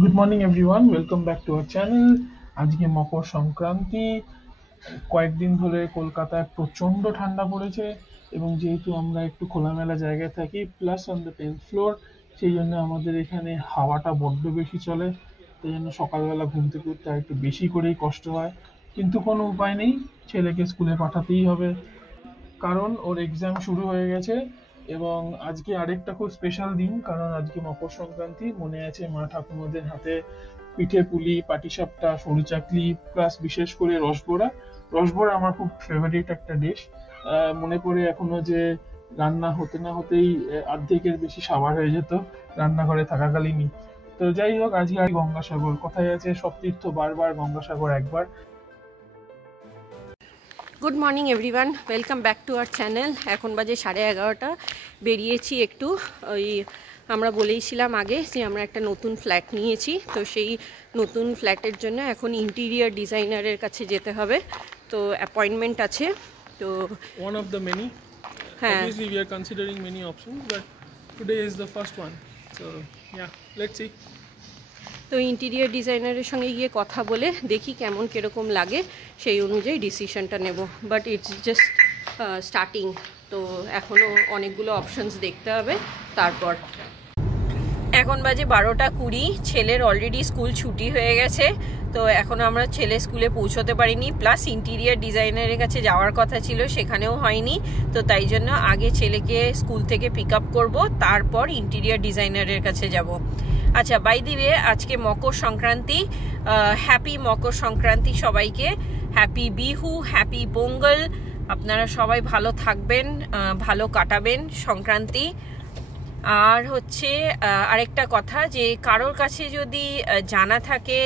Good morning everyone, welcome back to our channel. আজকে মকর সংক্রান্তি। কয়েকদিন ধরে কলকাতায় প্রচণ্ড ঠান্ডা পড়েছে এবং যেহেতু আমরা একটু খোলামেলা জায়গায় থাকি plus on the 10th floor, সেই জন্য আমাদের এখানে হাওয়াটা বড্ড বেশি চলে। তাই জন্য সকালবেলা ঘুম থেকে উঠতে একটু বেশি করেই কষ্ট হয়, কিন্তু কোনো উপায় নেই, ছেলেকে স্কুলে পাঠাতেই হবে কারণ ওর এক্সাম শুরু হয়ে গেছে। এবং আজকে আরেকটা খুব স্পেশাল দিন, কারণ আজকে মকর সংক্রান্তি। মনে আছে মা ঠাকুমাদের হাতে পিঠে পুলি, পাটিসাপটা, সরু চাকলি, প্লাস বিশেষ করে রসবড়া। রসবড়া আমার খুব ফেভারিট একটা ডিশ। মনে পড়ে এখনো যে রান্না হতে না হতেই অর্ধেকের বেশি সাবার হয়ে যেত রান্নাঘরে থাকাকালীনই। তো যাই হোক, আজকে আর গঙ্গাসাগর কথায় আছে, সব তীর্থ বারবার, গঙ্গাসাগর একবার। Good morning everyone, welcome back to our channel. এখন বাজে 11:30। বেরিয়েছি একটু, ওই আমরা বলেইছিলাম আগে যে আমরা একটা নতুন ফ্ল্যাট নিয়েছি, তো সেই নতুন ফ্ল্যাটের জন্য এখন ইন্টিরিয়ার ডিজাইনারের কাছে যেতে হবে। তো অ্যাপয়েন্টমেন্ট আছে। তো One of the many. হ্যাঁ, Obviously, we are considering many options, but today is the first one. So, yeah, let's see. তো ইন্টিরিয়ার ডিজাইনারের সঙ্গে গিয়ে কথা বলে দেখি কেমন কীরকম লাগে, সেই অনুযায়ী ডিসিশনটা নেব। বাট ইটস জাস্ট স্টার্টিং, তো এখনও অনেকগুলো অপশনস দেখতে হবে। তারপর এখন বাজে 12:20, ছেলের অলরেডি স্কুল ছুটি হয়ে গেছে। তো এখন আমরা ছেলে স্কুলে পৌঁছতে পারিনি, প্লাস ইন্টিরিয়ার ডিজাইনারের কাছে যাওয়ার কথা ছিল, সেখানেও হয়নি। তো তাই জন্য আগে ছেলেকে স্কুল থেকে পিক আপ করবো, তারপর ইন্টিরিয়ার ডিজাইনারের কাছে যাব। আচ্ছা, বাই দি ওয়ে, আজকে মকর সংক্রান্তি। হ্যাপি মকর সংক্রান্তি সবাইকে। Happy Bihu, happy Pongal. আপনারা সবাই ভালো থাকবেন, ভালো কাটাবেন সংক্রান্তি। আর হচ্ছে আরেকটা কথা, যে কারোর কাছে যদি জানা থাকে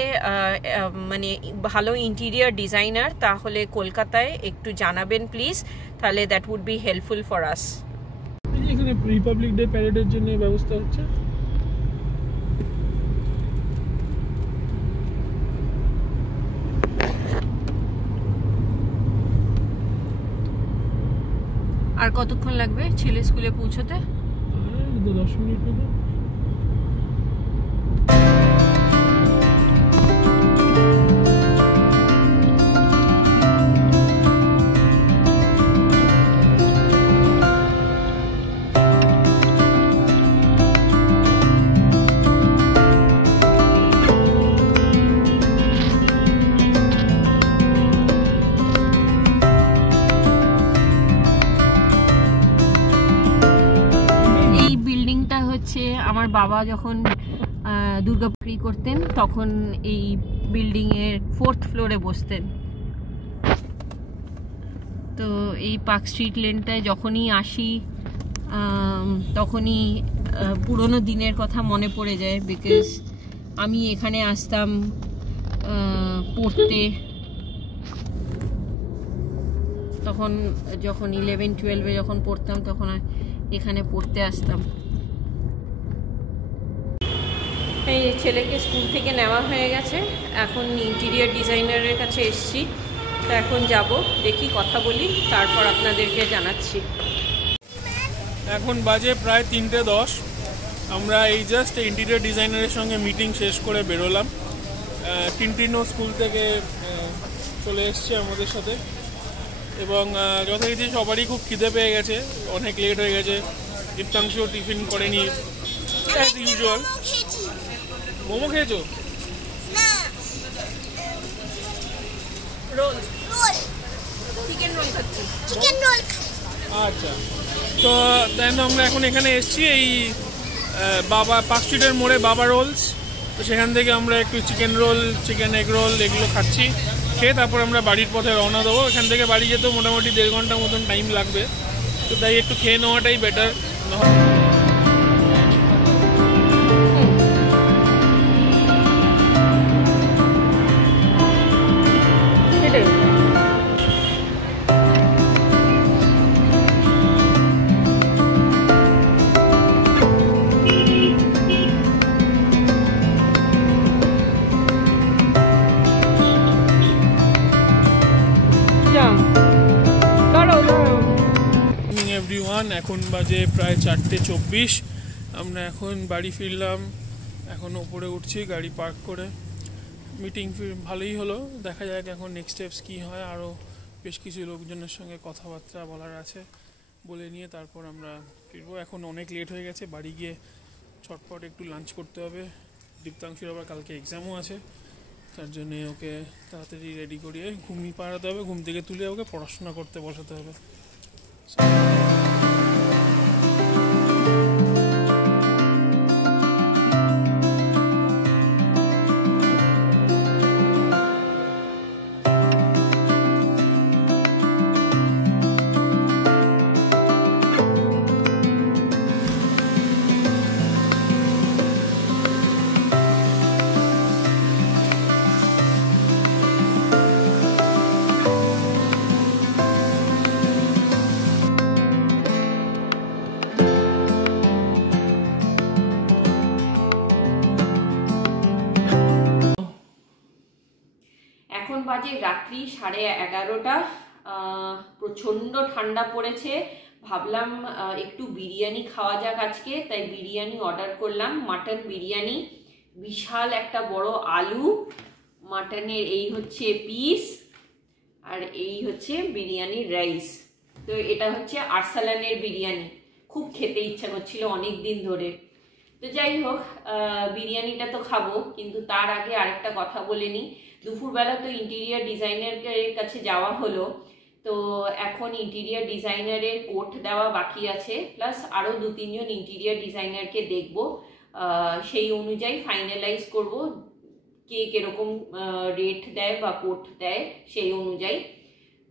মানে ভালো ইন্টিরিয়ার ডিজাইনার, তাহলে কলকাতায় একটু জানাবেন প্লিজ, তাহলে that would be helpful for us. এখানে রিপাবলিক ডে প্যারেডের জন্য ব্যবস্থা হচ্ছে। আর কতক্ষণ লাগবে ছেলে স্কুলে পৌঁছতে? 10 মিনিট মতো। আমার বাবা যখন দুর্গাপুরি করতেন, তখন এই বিল্ডিং এর 4th ফ্লোরে বসতেন। তো এই পার্ক স্ট্রিট লেনটায় যখনই আসি তখনই পুরোনো দিনের কথা মনে পড়ে যায়, বিকজ আমি এখানে আসতাম পড়তে, তখন যখন 11-12 যখন পড়তাম, তখন এখানে পড়তে আসতাম। এই ছেলেকে স্কুল থেকে নেওয়া হয়ে গেছে, এখন ইন্টিরিয়ার ডিজাইনারের কাছে এসছি। তো এখন যাব, দেখি কথা বলি, তারপর আপনাদেরকে জানাচ্ছি। এখন বাজে প্রায় 3:10। আমরা এই জাস্ট ইন্টিরিয়ার ডিজাইনারের সঙ্গে মিটিং শেষ করে বেরোলাম। টিনটিনও স্কুল থেকে চলে এসছে আমাদের সাথে, এবং যথারীতি সবারই খুব খিদে পেয়ে গেছে, অনেক লেট হয়ে গেছে। দীপ্তাংশও টিফিন করেনি অ্যাজ ইউজুয়াল। মোমো খেয়েছো? রোল, চিকেন রোল খাচ্ছি। আচ্ছা, তো দেন আমরা এখন এখানে এসেছি এই বাবা পার্ক স্ট্রিটের মোড়ে বাবা রোলস। তো সেখান থেকে আমরা একটু chicken roll, chicken egg roll এগুলো খাচ্ছি। খেয়ে তারপর আমরা বাড়ির পথে রওনা দেবো। এখান থেকে বাড়ি যেতেও মোটামুটি 1.5 ঘন্টার মতন টাইম লাগবে, তো তাই একটু খেয়ে নেওয়াটাই বেটার। এভরিওয়ান, এখন বাজে প্রায় 4:24। আমরা এখন বাড়ি ফিরলাম এখন ওপরে উঠছি গাড়ি পার্ক করে। মিটিং ভালোই হলো, দেখা যাক এখন নেক্সট স্টেপস কী হয়। আরও বেশ কিছু লোকজনের সঙ্গে কথাবার্তা বলার আছে, বলে নিয়ে তারপর আমরা ফিরবো। এখন অনেক লেট হয়ে গেছে, বাড়ি গিয়ে চটপট একটু লাঞ্চ করতে হবে। দীপ্তাংশুর আবার কালকে এক্সামও আছে, তার জন্যে ওকে তাড়াতাড়ি রেডি করিয়ে ঘুমিয়ে পাড়াতে হবে, ঘুম থেকে তুলে ওকে পড়াশোনা করতে বসাতে হবে। এখন বাজে রাত্রি 11:30। প্রচণ্ড ঠান্ডা পড়েছে, ভাবলাম একটু বিরিয়ানি খাওয়া যাক আজকে, তাই বিরিয়ানি অর্ডার করলাম। মাটন বিরিয়ানি, বিশাল একটা বড় আলু, মাটনের এই হচ্ছে পিস, আর এই হচ্ছে বিরিয়ানির রাইস। তো এটা হচ্ছে আরসালানের বিরিয়ানি, খুব খেতে ইচ্ছা করছিল অনেক দিন ধরে। তো যাই হোক, বিরিয়ানিটা তো খাবো, কিন্তু তার আগে আরেকটা কথা বলে নিই। দুপুরবেলা তো ইন্টেরিয়ার ডিজাইনারের কাছে যাওয়া হলো, তো এখন ইন্টেরিয়ার ডিজাইনারের কোট দেওয়া বাকি আছে, প্লাস আরও 2-3 জন ইন্টেরিয়ার ডিজাইনারকে দেখব। সেই অনুযায়ী ফাইনালাইজ করব কে কীরকম রেট দেয় বা কোট দেয় সেই অনুযায়ী।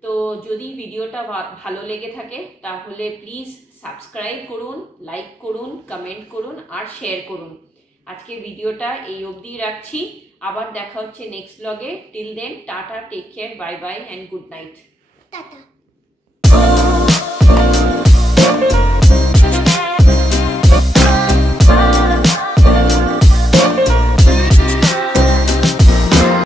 তো যদি ভিডিওটা ভালো লেগে থাকে তাহলে প্লিজ সাবস্ক্রাইব করুন, লাইক করুন, কমেন্ট করুন আর শেয়ার করুন। আজকে ভিডিওটা এই অবধি রাখছি, আবার দেখা হচ্ছে নেক্সট ব্লগে। Till then tata, take care, bye bye and good night. Tata.